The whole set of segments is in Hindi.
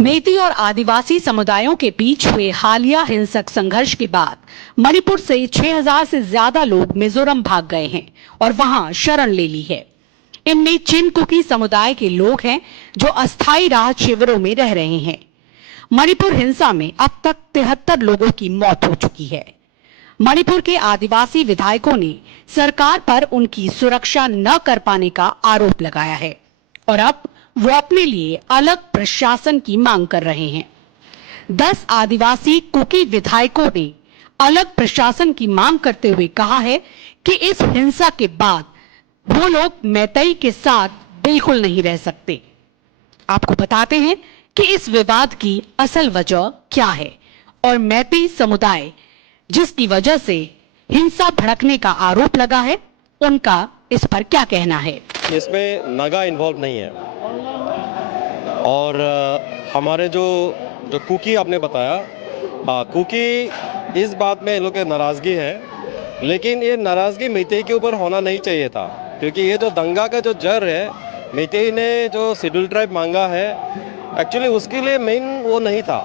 मेती और आदिवासी समुदायों के बीच हुए हालिया हिंसक संघर्ष के बाद मणिपुर से 6000 से ज्यादा लोग मिजोरम भाग गए हैं और वहां शरण ले ली है। इनमें चिन कुकी समुदाय के लोग हैं जो अस्थायी राहत शिविरों में रह रहे हैं। मणिपुर हिंसा में अब तक 73 लोगों की मौत हो चुकी है। मणिपुर के आदिवासी विधायकों ने सरकार पर उनकी सुरक्षा न कर पाने का आरोप लगाया है और अब वो अपने लिए अलग प्रशासन की मांग कर रहे हैं। 10 आदिवासी कुकी विधायकों ने अलग प्रशासन की मांग करते हुए कहा है कि इस हिंसा के बाद वो लोग मैतेई के साथ बिल्कुल नहीं रह सकते। आपको बताते हैं कि इस विवाद की असल वजह क्या है और मैतेई समुदाय जिसकी वजह से हिंसा भड़कने का आरोप लगा है, उनका इस पर क्या कहना है। इसमें नागा इन्वॉल्व नहीं है और हमारे जो कुकी आपने बताया, कुकी इस बात में इन लोग की नाराज़गी है, लेकिन ये नाराज़गी मैतेई के ऊपर होना नहीं चाहिए था, क्योंकि ये जो दंगा का जो जड़ है, मैतेई ने जो शेड्यूल ट्राइब मांगा है, एक्चुअली उसके लिए मेन वो नहीं था।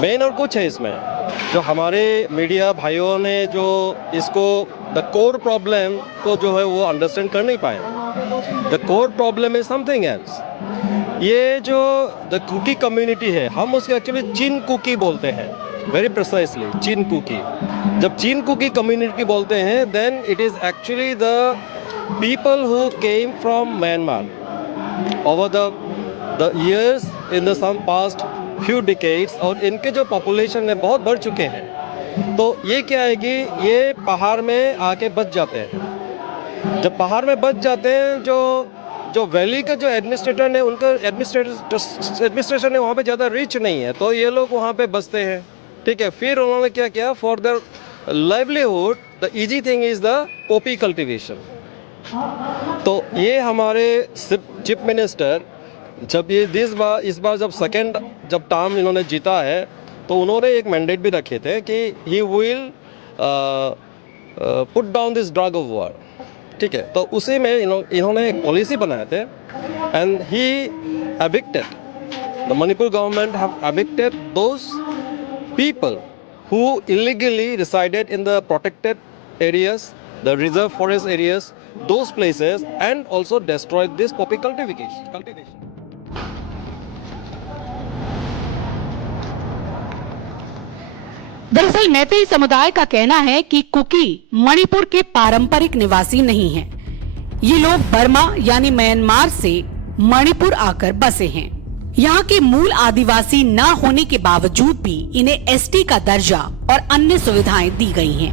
मेन और कुछ है इसमें, जो हमारे मीडिया भाइयों ने जो इसको द कोर प्रॉब्लम को जो है वो अंडरस्टैंड कर नहीं पाए। The core problem is something else. ये जो द कुकी कम्युनिटी है, हम उसको एक्चुअली चिन कुकी बोलते हैं, वेरी प्रिसाइसली चिन कुकी। जब चिन कुकी कम्युनिटी बोलते हैं, then it is actually the people who came from Myanmar over the years in the some past few decades, और इनके जो पॉपुलेशन है बहुत बढ़ चुके हैं। तो ये क्या है कि ये पहाड़ में आके बच जाते हैं। जब पहाड़ में बच जाते हैं, जो वैली का जो एडमिनिस्ट्रेटर ने, उनका एडमिनिस्ट्रेशन है वहाँ पे ज़्यादा रिच नहीं है, तो ये लोग वहाँ पे बसते हैं। ठीक है, फिर उन्होंने क्या किया, for their livelihood the easy thing is the Poppy cultivation. तो ये हमारे चीफ मिनिस्टर जब ये इस बार जब सेकेंड जब टर्म इन्होंने जीता है, तो उन्होंने एक मैंडेट भी रखे थे कि he will put down this drug of war. ठीक है, तो उसी में इन्होंने एक पॉलिसी बनाए थे, and he evicted, the Manipur government have evicted those people who illegally resided in the protected areas, the reserve forest areas, those places, and also destroyed this poppy cultivation. दरअसल मैतेई समुदाय का कहना है कि कुकी मणिपुर के पारंपरिक निवासी नहीं हैं। ये लोग बर्मा यानी म्यांमार से मणिपुर आकर बसे हैं। यहाँ के मूल आदिवासी न होने के बावजूद भी इन्हें एसटी का दर्जा और अन्य सुविधाएं दी गई हैं।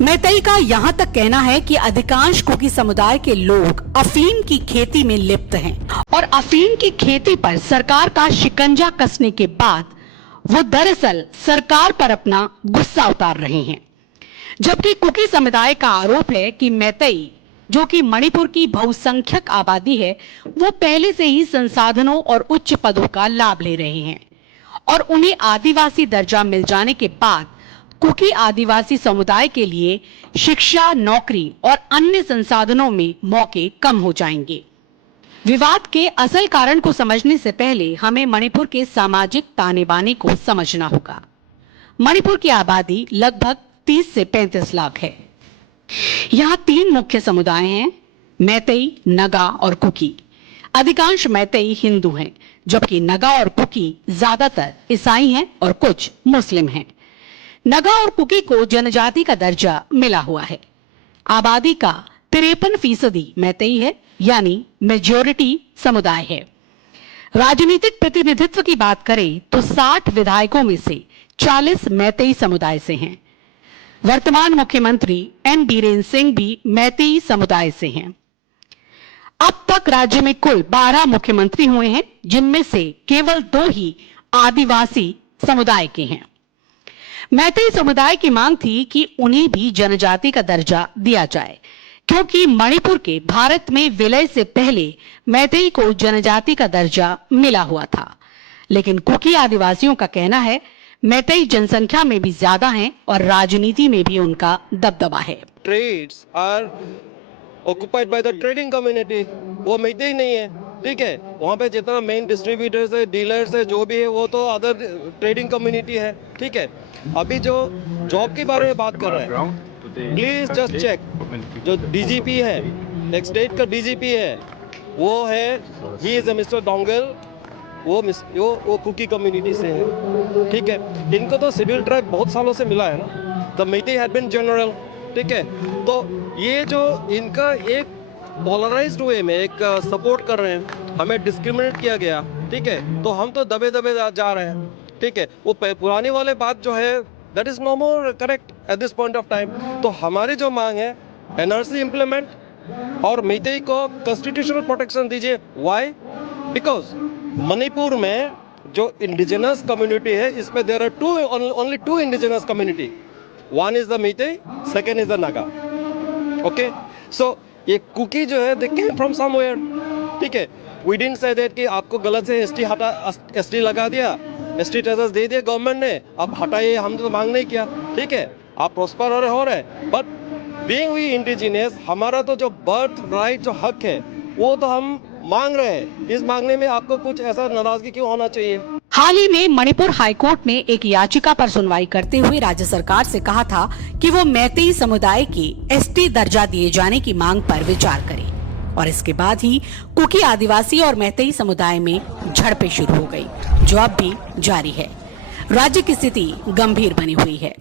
मैतेई का यहाँ तक कहना है कि अधिकांश कुकी समुदाय के लोग अफीम की खेती में लिप्त हैं और अफीम की खेती पर सरकार का शिकंजा कसने के बाद वो दरअसल सरकार पर अपना गुस्सा उतार रहे हैं। जबकि कुकी समुदाय का आरोप है कि मैतेई, जो कि मणिपुर की बहुसंख्यक आबादी है, वो पहले से ही संसाधनों और उच्च पदों का लाभ ले रहे हैं और उन्हें आदिवासी दर्जा मिल जाने के बाद कुकी आदिवासी समुदाय के लिए शिक्षा, नौकरी और अन्य संसाधनों में मौके कम हो जाएंगे। विवाद के असल कारण को समझने से पहले हमें मणिपुर के सामाजिक ताने बाने को समझना होगा। मणिपुर की आबादी लगभग 30 से 35 लाख है। यहाँ 3 मुख्य समुदाय हैं, मैतेई, नगा और कुकी। अधिकांश मैतेई हिंदू हैं, जबकि नगा और कुकी ज्यादातर ईसाई हैं और कुछ मुस्लिम हैं। नगा और कुकी को जनजाति का दर्जा मिला हुआ है। आबादी का 53% मैतेई है, यानी मेजॉरिटी समुदाय है। राजनीतिक प्रतिनिधित्व की बात करें तो 60 विधायकों में से 40 मैतेई समुदाय से हैं। वर्तमान मुख्यमंत्री एन बीरेन सिंह भी मैतेई समुदाय से हैं। अब तक राज्य में कुल 12 मुख्यमंत्री हुए हैं, जिनमें से केवल 2 ही आदिवासी समुदाय के हैं। मैतेई समुदाय की मांग थी कि उन्हें भी जनजाति का दर्जा दिया जाए, क्योंकि मणिपुर के भारत में विलय से पहले मैतेई को जनजाति का दर्जा मिला हुआ था। लेकिन कुकी आदिवासियों का कहना है मैतेई जनसंख्या में भी ज्यादा हैं और राजनीति में भी उनका दबदबा है। Trades are occupied by the trading community, वो मैतेई नहीं है। ठीक है, वहाँ पे जितना मेन डिस्ट्रीब्यूटर्स है, डीलर्स है, जो भी है वो तो अदर ट्रेडिंग कम्युनिटी है, ठीक है। अभी जो जॉब के बारे में बात कर रहे हैं, प्लीज जस्ट चेक, जो डीजीपी है, एक स्टेट का डीजीपी है, वो है, ही इज मिस्टर डोंगल, वो कुकी कम्युनिटी से है, ठीक है। इनको तो सिविल ट्राइब बहुत सालों से मिला है ना, द मीते हैड बीन जनरल, ठीक है। तो ये जो इनका एक पोलराइज्ड वे में एक सपोर्ट कर रहे हैं, हमें डिस्क्रिमिनेट किया गया, ठीक है, तो हम तो दबे दबे जा रहे हैं, ठीक है। वो पुरानी वाले बात जो है, that is no more correct at this point of time. तो हमारी जो मांग है, एनआरसी इम्प्लीमेंट और मीते को कॉन्स्टिट्यूशनल प्रोटेक्शन दीजिए। व्हाई? बिकॉज मणिपुर में जो इंडिजिनस कम्युनिटी है, इसमें there are only two indigenous community, one is the Meitei, second is the Naga, okay. So ये कुकी जो है, दे केम फ्रॉम समवेयर, ठीक है। वी डिडंट से दैट कि आपको गलत से एसटी लगा दिया, एसटी स्टेटस दे दिया गवर्नमेंट ने, आप हटाइए, हम तो मांग नहीं किया, ठीक है। आप प्रोस्पर हो रहे, बट बीइंग वी इंडिजिनियस, हमारा तो जो बर्थ राइट जो हक है, वो तो हम मांग रहे हैं। इस मांगने में आपको कुछ ऐसा नाराजगी क्यों होना चाहिए? हाल ही में मणिपुर हाईकोर्ट ने एक याचिका पर सुनवाई करते हुए राज्य सरकार से कहा था कि वो मैतेई समुदाय की एसटी दर्जा दिए जाने की मांग पर विचार करे, और इसके बाद ही कुकी आदिवासी और मैतेई समुदाय में झड़पें शुरू हो गई, जो अब भी जारी है। राज्य की स्थिति गंभीर बनी हुई है।